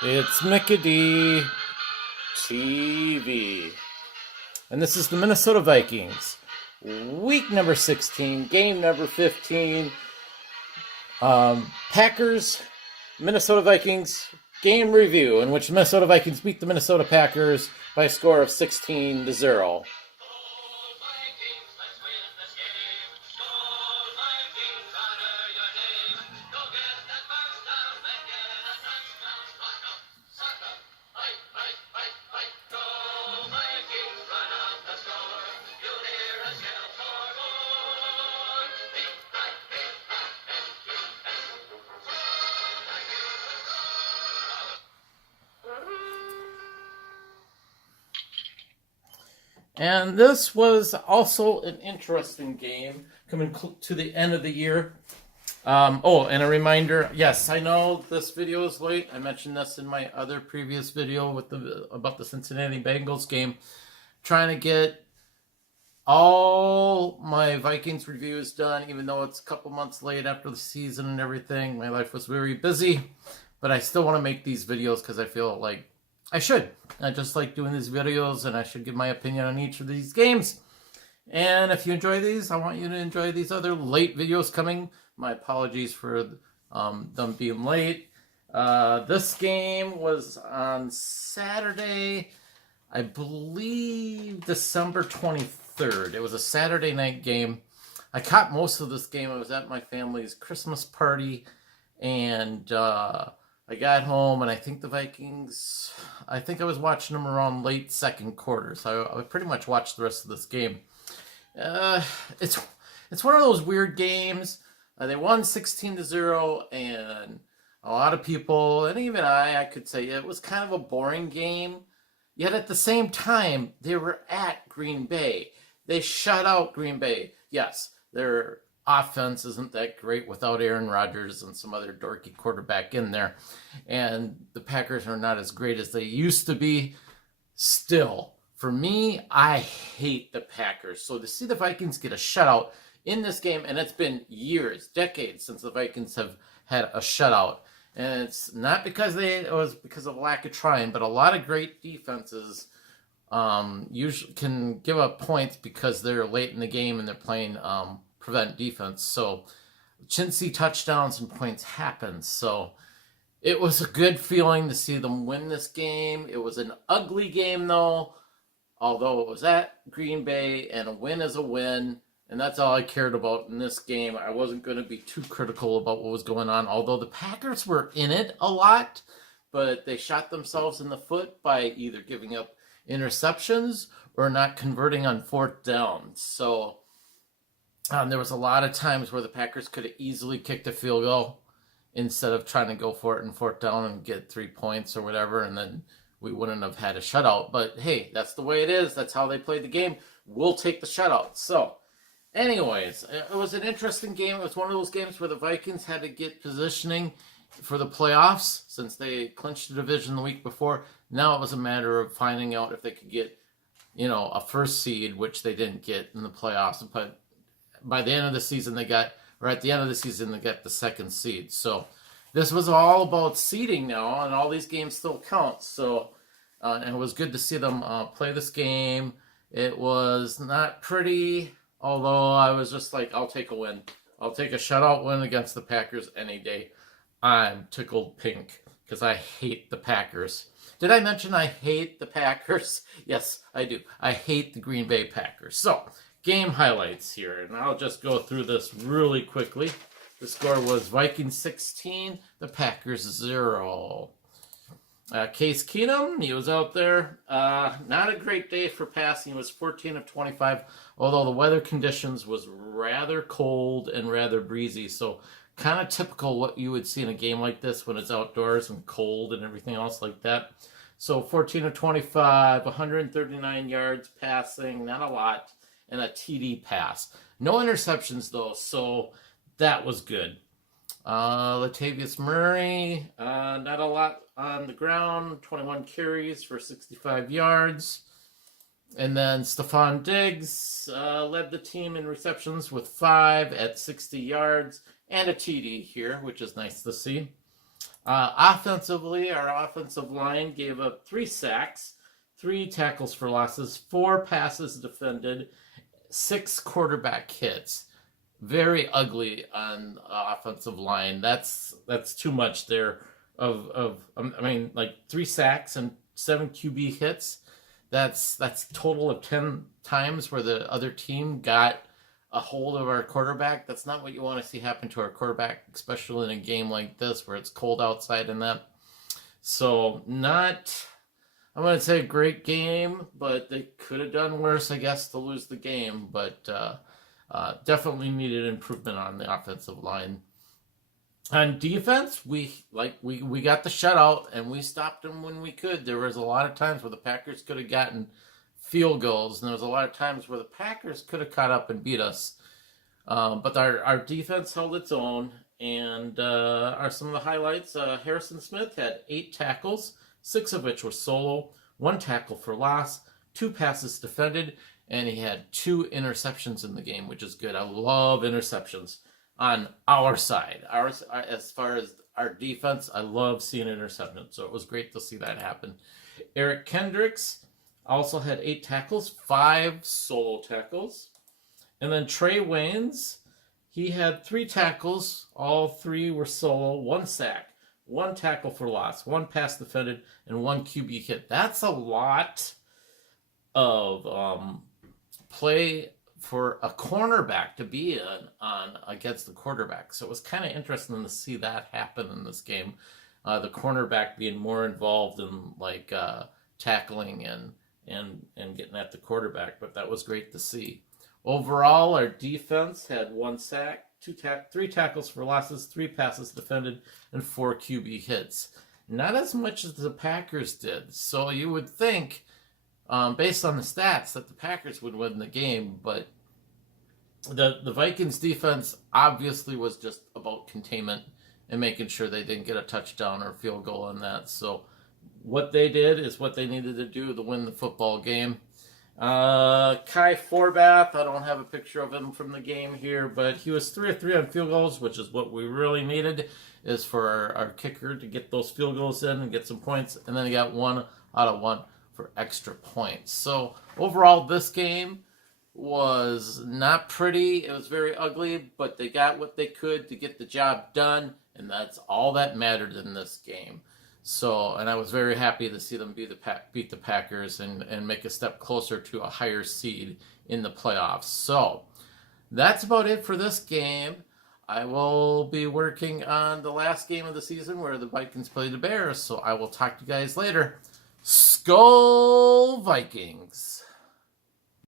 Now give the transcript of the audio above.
It's Mickey D TV. And this is the Minnesota Vikings. Week number 16, game number 15. Packers, Minnesota Vikings game review, in which the Minnesota Vikings beat the Minnesota Packers by a score of 16-0. And this was also an interesting game coming to the end of the year. And a reminder, yes, I know this video is late. I mentioned this in my other previous video about the Cincinnati Bengals game. Trying to get all my Vikings reviews done, even though it's a couple months late after the season and everything. My life was very busy, but I still want to make these videos because I feel like I should. I just like doing these videos, and I should give my opinion on each of these games. And if you enjoy these, I want you to enjoy these other late videos coming. My apologies for them being late. This game was on Saturday, I believe December 23rd. It was a Saturday night game. I caught most of this game. I was at my family's Christmas party, and I got home, and I think the Vikings, I think I was watching them around late second quarter, so I pretty much watched the rest of this game. It's one of those weird games. They won 16-0, and a lot of people, and even I could say it was kind of a boring game. Yet at the same time, they were at Green Bay. They shut out Green Bay. Yes, their offense isn't that great without Aaron Rodgers and some other dorky quarterback in there. And the Packers are not as great as they used to be. Still, for me, I hate the Packers. So to see the Vikings get a shutout in this game, and it's been years, decades since the Vikings have had a shutout. And it's not because it was because of lack of trying, but a lot of great defenses usually can give up points because they're late in the game and they're playing prevent defense. So chintzy touchdowns and points happen. So it was a good feeling to see them win this game. It was an ugly game though, although it was at Green Bay, and a win is a win. And that's all I cared about in this game. I wasn't going to be too critical about what was going on, although the Packers were in it a lot, but they shot themselves in the foot by either giving up interceptions or not converting on fourth down. So there was a lot of times where the Packers could have easily kicked a field goal instead of trying to go for it in fourth down and get 3 points or whatever, and then we wouldn't have had a shutout. But hey, that's the way it is. That's how they played the game. We'll take the shutout. So anyways, it was an interesting game. It was one of those games where the Vikings had to get positioning for the playoffs since they clinched the division the week before. Now it was a matter of finding out if they could get, a first seed, which they didn't get in the playoffs. But by the end of the season, at the end of the season, they got the second seed. So this was all about seeding now, and all these games still count. So, and it was good to see them play this game. It was not pretty, although I was just like, I'll take a win. I'll take a shutout win against the Packers any day. I'm tickled pink because I hate the Packers. Did I mention I hate the Packers? Yes, I do. I hate the Green Bay Packers. So, game highlights here, and I'll just go through this really quickly. The score was Vikings 16, the Packers 0. Case Keenum, he was out there. Not a great day for passing. He was 14 of 25, although the weather conditions was rather cold and rather breezy. So kind of typical what you would see in a game like this when it's outdoors and cold and everything else like that. So 14 of 25, 139 yards passing, not a lot, and a TD pass. No interceptions though, so that was good. Latavius Murray, not a lot on the ground, 21 carries for 65 yards. And then Stephon Diggs led the team in receptions with 5 at 60 yards and a TD here, which is nice to see. Offensively, our offensive line gave up 3 sacks, 3 tackles for losses, 4 passes defended, 6 quarterback hits. Very ugly on the offensive line. That's too much there. I mean, like 3 sacks and 7 QB hits. That's total of 10 times where the other team got a hold of our quarterback. That's not what you want to see happen to our quarterback, especially in a game like this where it's cold outside and that. So not, I'm going to say a great game, but they could have done worse, I guess, to lose the game. But definitely needed improvement on the offensive line. On defense, we got the shutout and we stopped them when we could. There was a lot of times where the Packers could have gotten field goals, and there was a lot of times where the Packers could have caught up and beat us. But our defense held its own, and are some of the highlights. Harrison Smith had 8 tackles, 6 of which were solo, 1 tackle for loss, 2 passes defended, and he had 2 interceptions in the game, which is good. I love interceptions on our side. As far as our defense, I love seeing interceptions, so it was great to see that happen. Eric Kendricks also had 8 tackles, 5 solo tackles. And then Trey Waynes, he had 3 tackles. All 3 were solo, 1 sack, 1 tackle for loss, 1 pass defended, and 1 QB hit. That's a lot of play for a cornerback to be on against the quarterback. So it was kind of interesting to see that happen in this game. The cornerback being more involved in like tackling and getting at the quarterback, but that was great to see. Overall, our defense had 1 sack, 3 tackles for losses, 3 passes defended, and 4 QB hits. Not as much as the Packers did. So you would think, based on the stats, that the Packers would win the game, but the Vikings defense obviously was just about containment and making sure they didn't get a touchdown or field goal on that. So what they did is what they needed to do to win the football game. Kai Forbath, I don't have a picture of him from the game here, but he was 3 of 3 on field goals, which is what we really needed, is for our kicker to get those field goals in and get some points, and then he got 1 out of 1 for extra points. So overall, this game was not pretty. It was very ugly, but they got what they could to get the job done, and that's all that mattered in this game. So, and I was very happy to see them beat the Packers and make a step closer to a higher seed in the playoffs. So, that's about it for this game. I will be working on the last game of the season where the Vikings play the Bears. So, I will talk to you guys later. Skol Vikings!